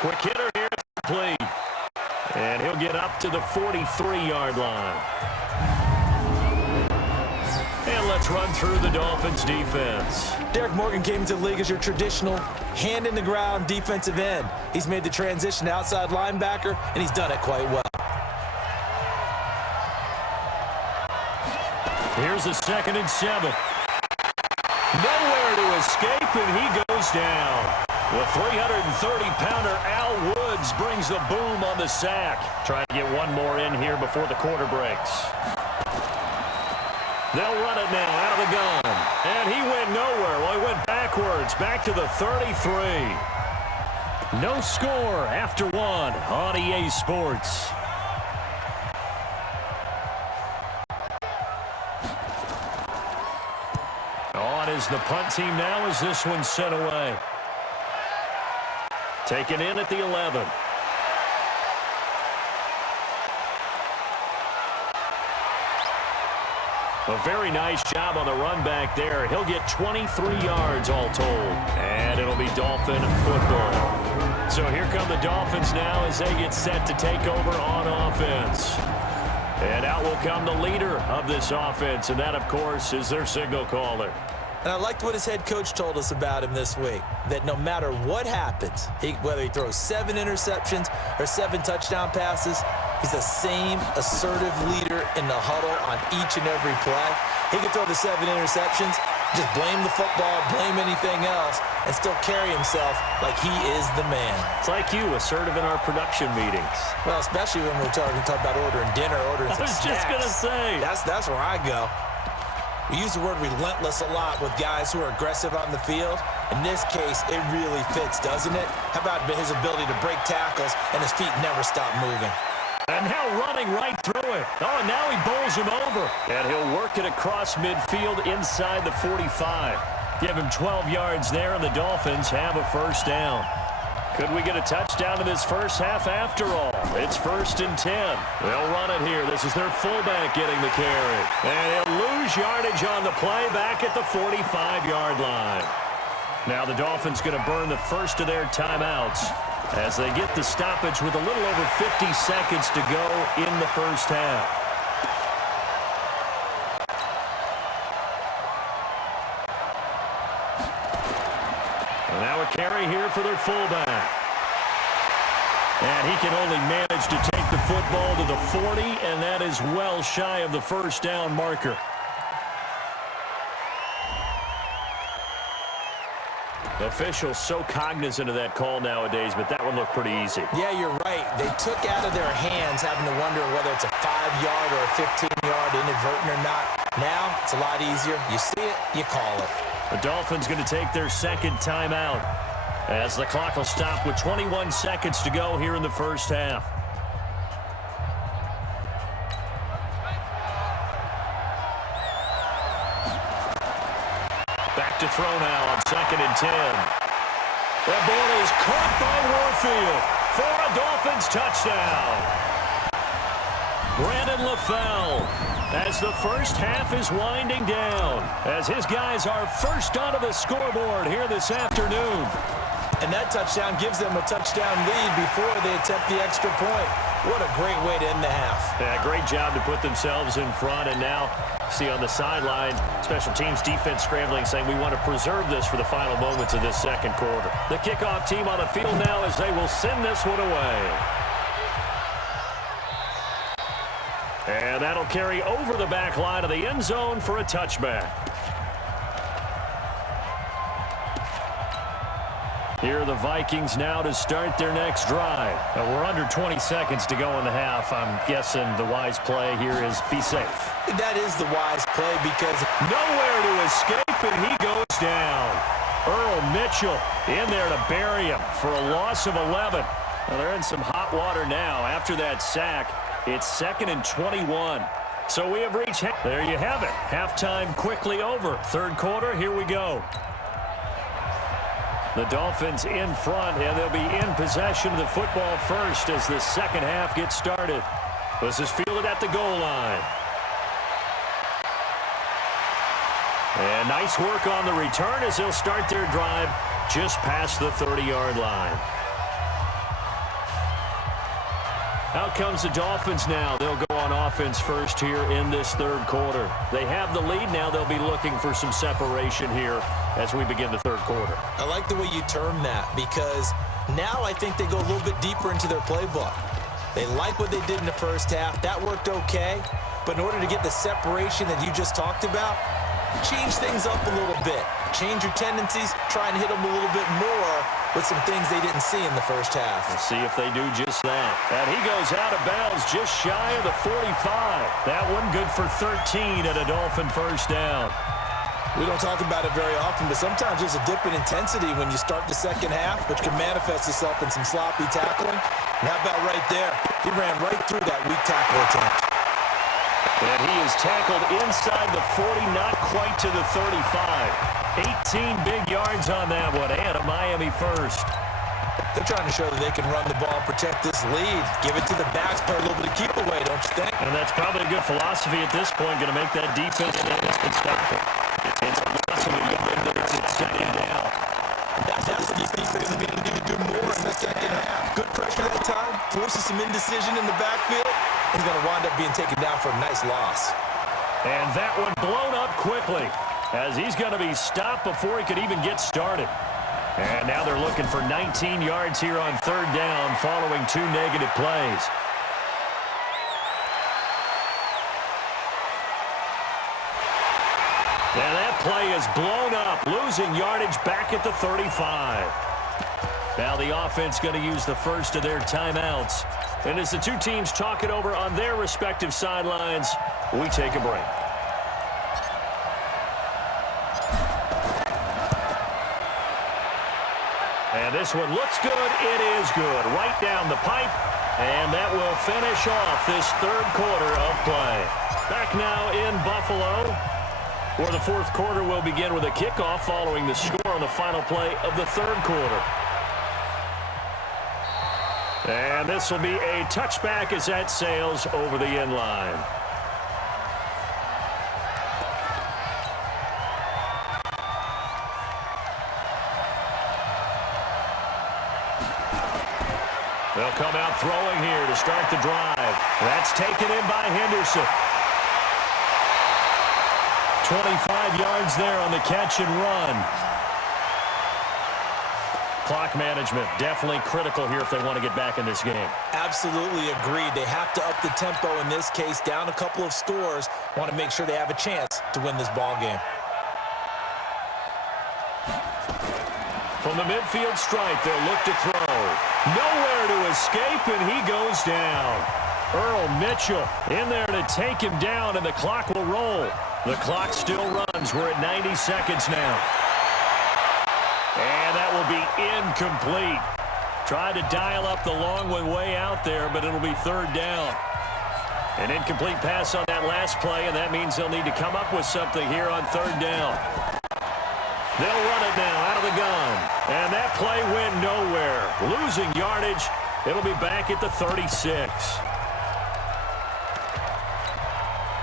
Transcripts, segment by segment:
Quick hitter here, complete. And he'll get up to the 43-yard line. And let's run through the Dolphins' defense. Derek Morgan came into the league as your traditional hand-in-the-ground defensive end. He's made the transition to outside linebacker, and he's done it quite well. Here's a 2nd and 7. Nowhere to escape, and he goes down. The 330-pounder Al Woods brings the boom on the sack. Trying to get one more in here before the quarter breaks. They'll run it now out of the gun. And he went nowhere. Well, he went backwards, back to the 33. No score after one on EA Sports. On is the punt team now as this one's sent away. Taken in at the 11. A very nice job on the run back there. He'll get 23 yards all told. And it'll be Dolphin football. So here come the Dolphins now as they get set to take over on offense. And out will come the leader of this offense, and that, of course, is their signal caller. And I liked what his head coach told us about him this week, that no matter what happens, whether he throws 7 interceptions or 7 touchdown passes, he's the same assertive leader in the huddle on each and every play. He can throw the 7 interceptions, just blame the football, blame anything else, and still carry himself like he is the man. It's like you, assertive in our production meetings. Well, especially when we're talking about ordering dinner, ordering some snacks. I was just going to say. That's where I go. We use the word relentless a lot with guys who are aggressive on the field. In this case, it really fits, doesn't it? How about his ability to break tackles and his feet never stop moving? And now running right through it. Oh, and now he bowls him over. And he'll work it across midfield inside the 45. Give him 12 yards there, and the Dolphins have a first down. Could we get a touchdown in this first half after all? It's 1st and 10. They'll run it here. This is their fullback getting the carry. And he'll lose yardage on the play back at the 45-yard line. Now the Dolphins going to burn the first of their timeouts as they get the stoppage with a little over 50 seconds to go in the first half. And now a carry here for their fullback. And he can only manage to take the football to the 40, and that is well shy of the first down marker. Officials so cognizant of that call nowadays, but that one looked pretty easy. Yeah, you're right. They took out of their hands having to wonder whether it's a 5-yard or a 15-yard inadvertent or not. Now, it's a lot easier. You see it, you call it. The Dolphins going to take their second timeout as the clock will stop with 21 seconds to go here in the first half. Back to throw now on 2nd and 10. That ball is caught by Warfield for a Dolphins touchdown. Brandon LaFell, as the first half is winding down, as his guys are first onto the scoreboard here this afternoon. And that touchdown gives them a touchdown lead before they attempt the extra point. What a great way to end the half. Yeah, great job to put themselves in front, and now see on the sideline, special teams defense scrambling, saying we want to preserve this for the final moments of this second quarter. The kickoff team on the field now as they will send this one away. And that'll carry over the back line of the end zone for a touchback. Here are the Vikings now to start their next drive. We're under 20 seconds to go in the half. I'm guessing the wise play here is be safe. That is the wise play because nowhere to escape, and he goes down. Earl Mitchell in there to bury him for a loss of 11. Well, they're in some hot water now after that sack. It's 2nd and 21. So we have reached. There you have it. Halftime quickly over. Third quarter, here we go. The Dolphins in front, and they'll be in possession of the football first as the second half gets started. This is fielded at the goal line. And nice work on the return as they'll start their drive just past the 30-yard line. Out comes the Dolphins now. They'll go on offense first here in this third quarter. They have the lead now. They'll be looking for some separation here as we begin the third quarter. I like the way you term that because now I think they go a little bit deeper into their playbook. They like what they did in the first half. That worked okay. But in order to get the separation that you just talked about, change things up a little bit. Change your tendencies. Try and hit them a little bit more with some things they didn't see in the first half. We'll see if they do just that. And he goes out of bounds just shy of the 45. That one good for 13 and a Dolphin first down. We don't talk about it very often, but sometimes there's a dip in intensity when you start the second half, which can manifest itself in some sloppy tackling. And how about right there? He ran right through that weak tackle attempt. And he is tackled inside the 40, not quite to the 35. 18 big yards on that one, and a Miami first. They're trying to show that they can run the ball, protect this lead, give it to the backs, play a little bit of keep away, don't you think? And that's probably a good philosophy at this point, going to make that defense stop it. It's a philosophy it's second down. That's what these defenses need to do more in the second half. Good pressure that time, forces some indecision in the backfield. He's going to wind up being taken down for a nice loss. And that one blown up quickly as he's going to be stopped before he could even get started. And now they're looking for 19 yards here on third down following 2 negative plays. And that play is blown up, losing yardage back at the 35. Now the offense going to use the first of their timeouts. And as the two teams talk it over on their respective sidelines, we take a break. And this one looks good. It is good. Right down the pipe. And that will finish off this third quarter of play. Back now in Buffalo, where the fourth quarter will begin with a kickoff following the score on the final play of the third quarter. And this will be a touchback as that sails over the end line. They'll come out throwing here to start the drive. That's taken in by Henderson. 25 yards there on the catch and run. Clock management definitely critical here if they want to get back in this game. Absolutely agreed. They have to up the tempo in this case, down a couple of scores. Want to make sure they have a chance to win this ball game. From the midfield stripe, they'll look to throw. Nowhere to escape, and he goes down. Earl Mitchell in there to take him down, and the clock will roll. The clock still runs. We're at 90 seconds now. And that will be incomplete. Tried to dial up the long one way out there, but it'll be third down. An incomplete pass on that last play, and that means they'll need to come up with something here on third down. They'll run it now out of the gun. And that play went nowhere. Losing yardage. It'll be back at the 36.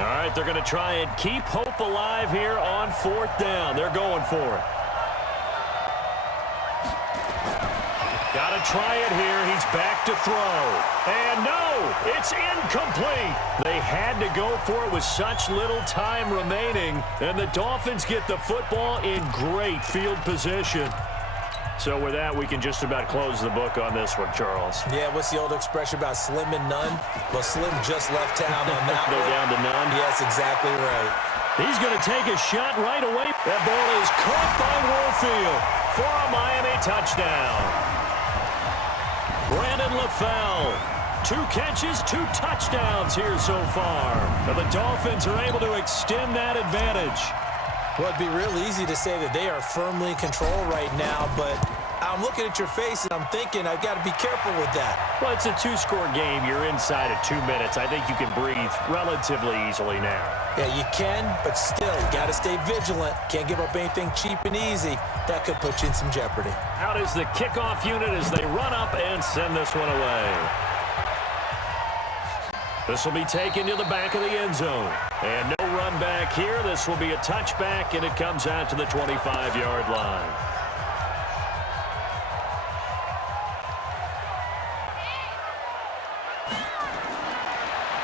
All right, they're going to try and keep hope alive here on fourth down. They're going for it. Got to try it here. He's back to throw. And no, it's incomplete. They had to go for it with such little time remaining. And the Dolphins get the football in great field position. So with that, we can just about close the book on this one, Charles. Yeah, what's the old expression about slim and none? Well, Slim just left town on that one. They're down to none. Yes, exactly right. He's going to take a shot right away. That ball is caught by Warfield for a Miami touchdown. Brandon LaFell, 2 catches, 2 touchdowns here so far. And the Dolphins are able to extend that advantage. Well, it'd be real easy to say that they are firmly in control right now, but I'm looking at your face and I'm thinking I've got to be careful with that. Well, it's a 2-score game. You're inside of 2 minutes. I think you can breathe relatively easily now. Yeah, you can, but still, you got to stay vigilant. Can't give up anything cheap and easy. That could put you in some jeopardy. Out is the kickoff unit as they run up and send this one away. This will be taken to the back of the end zone. And no run back here. This will be a touchback, and it comes out to the 25-yard line.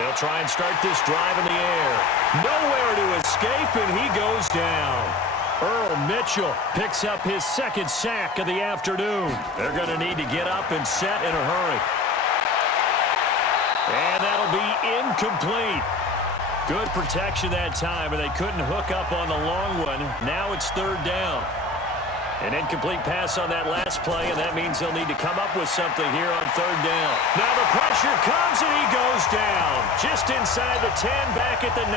They'll try and start this drive in the air. Nowhere to escape, and he goes down. Earl Mitchell picks up his second sack of the afternoon. They're going to need to get up and set in a hurry. And that'll be incomplete. Good protection that time, and they couldn't hook up on the long one. Now it's third down. An incomplete pass on that last play, and that means they'll need to come up with something here on third down. Now the pressure comes, and he goes down. Just inside the 10, back at the 9.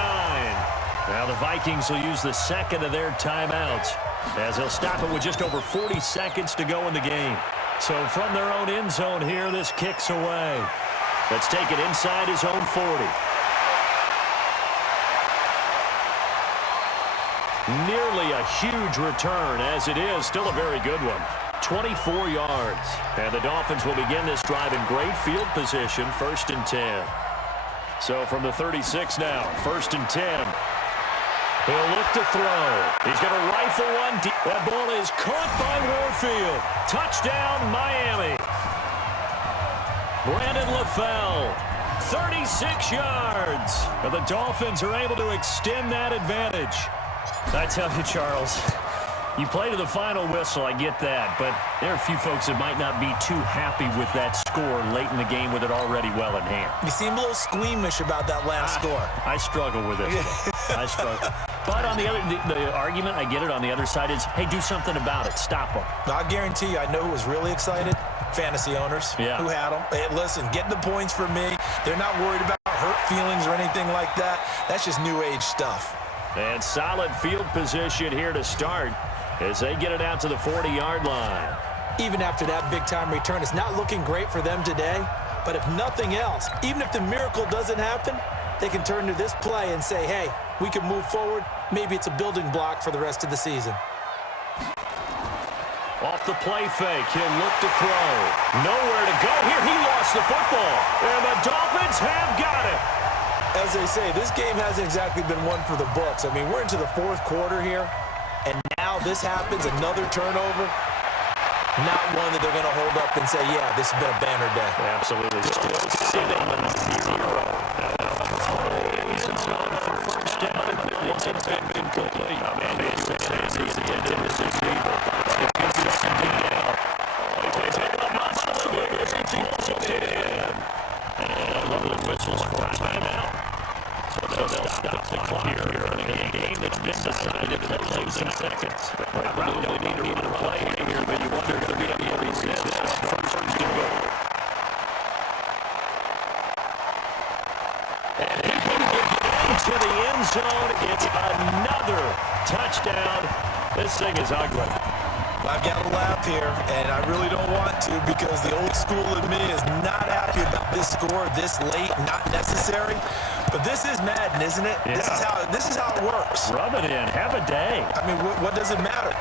Now the Vikings will use the second of their timeouts, as they'll stop it with just over 40 seconds to go in the game. So from their own end zone here, this kicks away. Let's take it inside his own 40. Nearly a huge return, as it is still a very good one. 24 yards. And the Dolphins will begin this drive in great field position, 1st and 10. So from the 36 now, 1st and 10. He'll look to throw. He's going to rifle one deep. That ball is caught by Warfield. Touchdown, Miami. Brandon LaFell, 36 yards. And the Dolphins are able to extend that advantage. I tell you, Charles, you play to the final whistle, I get that, but there are a few folks that might not be too happy with that score late in the game with it already well in hand. You seem a little squeamish about that last score. I struggle with it. I struggle. But on the other, the argument, I get it, on the other side is, hey, do something about it. Stop them. I guarantee you, I know who was really excited. Fantasy owners who had them. Hey, listen, get the points for me. They're not worried about hurt feelings or anything like that. That's just new age stuff. And solid field position here to start as they get it out to the 40-yard line. Even after that big-time return, it's not looking great for them today. But if nothing else, even if the miracle doesn't happen, they can turn to this play and say, hey, we can move forward. Maybe it's a building block for the rest of the season. Off the play fake, he'll look to throw. Nowhere to go here. He lost the football. And the Dolphins have got it. As they say, this game hasn't exactly been one for the books. I mean, we're into the 4th quarter here, and now this happens, another turnover. Not one that they're going to hold up and say, yeah, this has been a banner day. Absolutely. Still sitting on 0. First down, it's incomplete. And it's intended to receiver. It gets it out. They take a muscle. And I love the whistles for a timeout. So they'll stop the clock here in a game that's been decided in the closing seconds. Probably need to run a play here, but you wonder if they're going to be able to resist first to go. And he can get into the end zone. It's another touchdown. This thing is ugly. I've got to laugh here, and I really don't want to because the old school in me is not happy about this score this late, not necessary. But this is Madden, isn't it? Yeah. This is how it works. Rub it in. Have a day. I mean, what does it matter?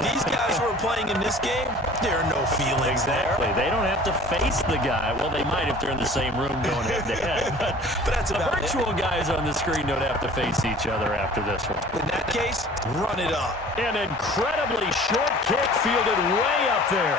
These guys who are playing in this game, there are no feelings exactly. there. They don't have to face the guy. Well, they might if they're in the same room going head-to-head. But that's about the virtual guys on the screen don't have to face each other after this one. In that case, run it up. An incredibly short kick fielded way up there.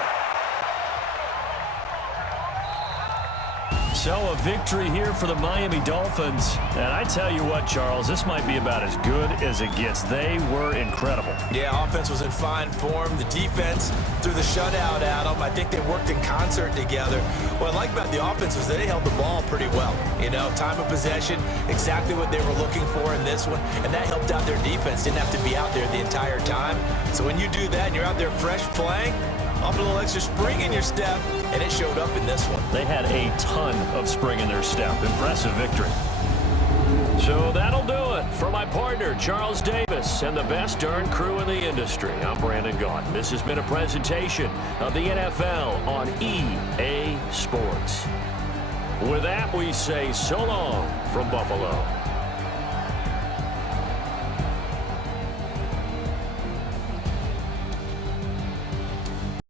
So a victory here for the Miami Dolphins. And I tell you what, Charles, this might be about as good as it gets. They were incredible. Yeah, offense was in fine form. The defense threw the shutout at them. I think they worked in concert together. What I like about the offense was they held the ball pretty well. You know, time of possession, exactly what they were looking for in this one. And that helped out their defense. Didn't have to be out there the entire time. So when you do that and you're out there fresh playing, up a little extra spring in your step, and it showed up in this one. They had a ton of spring in their step. Impressive victory. So that'll do it for my partner, Charles Davis, and the best darn crew in the industry. I'm Brandon Gaudin. This has been a presentation of the NFL on EA Sports. With that, we say so long from Buffalo.